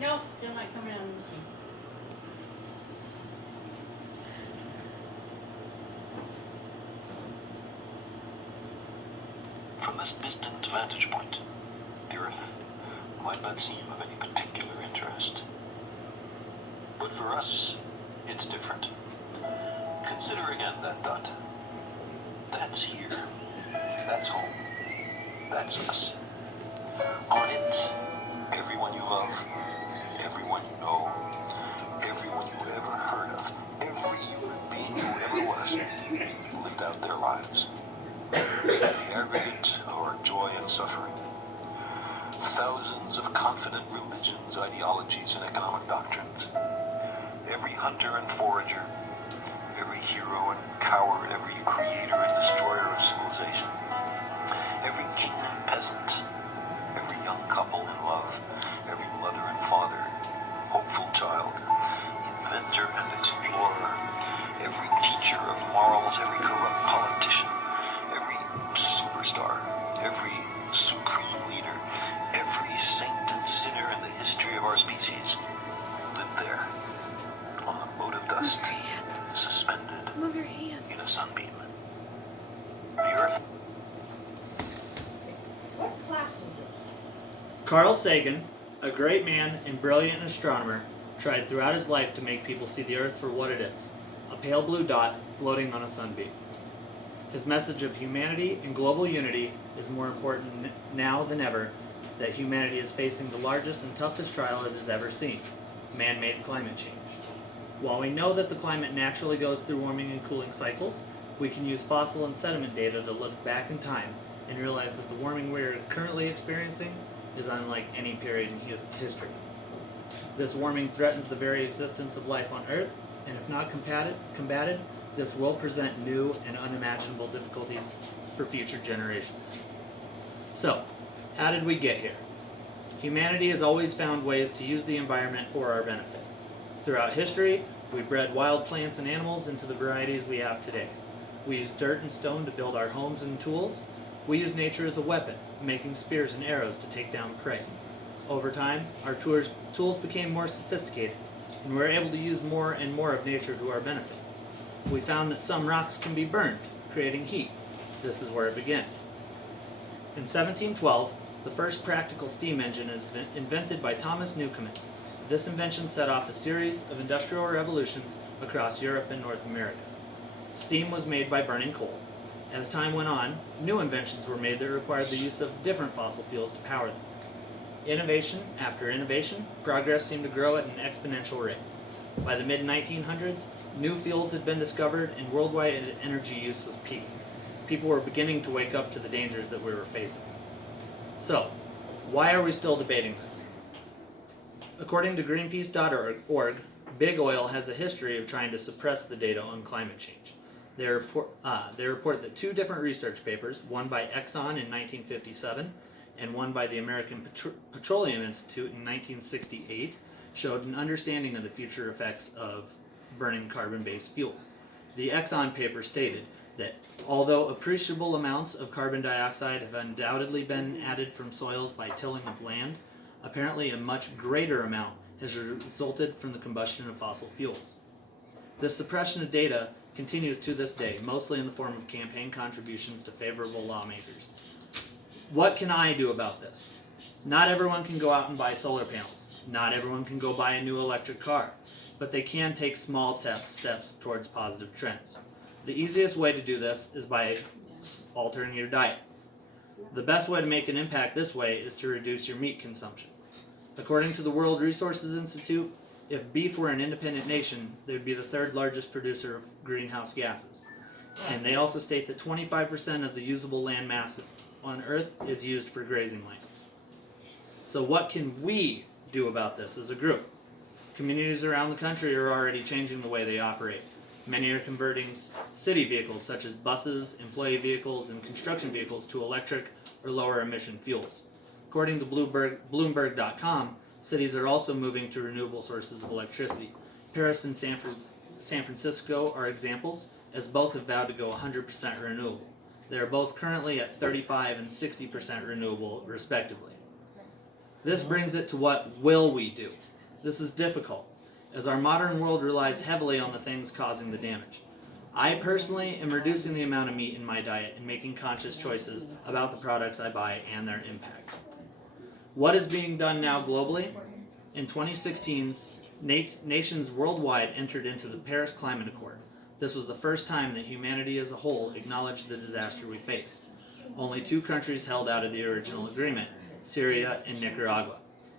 No, still not coming on the machine. From this distant vantage point, the Earth might not seem of any particular interest. But for us, it's different. Consider again that dot. That's here. That's home. That's us. On it, everyone you love, everyone you know, everyone you ever heard of, every human being who ever was, lived out their lives. The aggregate of our joy and suffering. Thousands of confident religions, ideologies, and economic doctrines. Every hunter and forager, every hero and coward, every creator and destroyer of civilization. Every king and peasant, every young couple in love, every mother and father, hopeful child, inventor and explorer, every teacher of morals, every corrupt politician, every superstar, every supreme leader, every saint and sinner in the history of our species lived there, on a mote of dust, suspended Move your hand. in a sunbeam. The Earth. What class is this? Carl Sagan, a great man and brilliant astronomer, tried throughout his life to make people see the Earth for what it is, a pale blue dot floating on a sunbeam. His message of humanity and global unity is more important now than ever, that humanity is facing the largest and toughest trial it has ever seen, man-made climate change. While we know that the climate naturally goes through warming and cooling cycles, we can use fossil and sediment data to look back in time and realize that the warming we're currently experiencing is unlike any period in history. This warming threatens the very existence of life on Earth, and if not combated, this will present new and unimaginable difficulties for future generations. So, how did we get here? Humanity has always found ways to use the environment for our benefit. Throughout history, we bred wild plants and animals into the varieties we have today. We use dirt and stone to build our homes and tools. We use nature as a weapon, making spears and arrows to take down prey. Over time, our tools became more sophisticated, and we were able to use more and more of nature to our benefit. We found that some rocks can be burned, creating heat. This is where it begins. In 1712, the first practical steam engine is invented by Thomas Newcomen. This invention set off a series of industrial revolutions across Europe and North America. Steam was made by burning coal. As time went on, new inventions were made that required the use of different fossil fuels to power them. Innovation after innovation, progress seemed to grow at an exponential rate. By the mid-1900s, new fuels had been discovered and worldwide energy use was peaking. People were beginning to wake up to the dangers that we were facing. So, why are we still debating this? According to Greenpeace.org, Big Oil has a history of trying to suppress the data on climate change. They report that two different research papers, one by Exxon in 1957 and one by the American Petroleum Institute in 1968, showed an understanding of the future effects of burning carbon-based fuels. The Exxon paper stated that although appreciable amounts of carbon dioxide have undoubtedly been added from soils by tilling of land, apparently a much greater amount has resulted from the combustion of fossil fuels. This suppression of data continues to this day, mostly in the form of campaign contributions to favorable lawmakers. What can I do about this? Not everyone can go out and buy solar panels. Not everyone can go buy a new electric car. But they can take small steps towards positive trends. The easiest way to do this is by altering your diet. The best way to make an impact this way is to reduce your meat consumption. According to the World Resources Institute, if beef were an independent nation, they would be the third largest producer of greenhouse gases. And they also state that 25% of the usable land mass on Earth is used for grazing lands. So what can we do about this as a group? Communities around the country are already changing the way they operate. Many are converting city vehicles such as buses, employee vehicles, and construction vehicles to electric or lower emission fuels. According to Bloomberg.com, cities are also moving to renewable sources of electricity. Paris and San Francisco are examples, as both have vowed to go 100% renewable. They are both currently at 35 and 60% renewable, respectively. This brings it to what will we do? This is difficult, as our modern world relies heavily on the things causing the damage. I personally am reducing the amount of meat in my diet and making conscious choices about the products I buy and their impact. What is being done now globally? In 2016, nations worldwide entered into the Paris Climate Accord. This was the first time that humanity as a whole acknowledged the disaster we face. Only 2 countries held out of the original agreement, Syria and Nicaragua.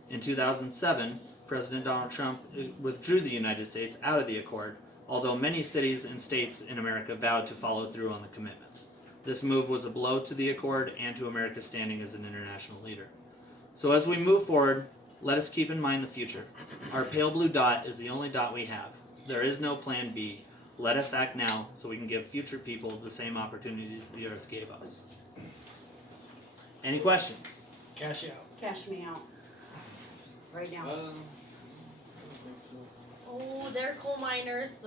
In 2007, President Donald Trump withdrew the United States out of the accord, although many cities and states in America vowed to follow through on the commitments. This move was a blow to the accord and to America's standing as an international leader. So as we move forward, let us keep in mind the future. Our pale blue dot is the only dot we have. There is no plan B. Let us act now so we can give future people the same opportunities the earth gave us. Any questions? Cash out. Cash me out. Right now. Oh, they're coal miners.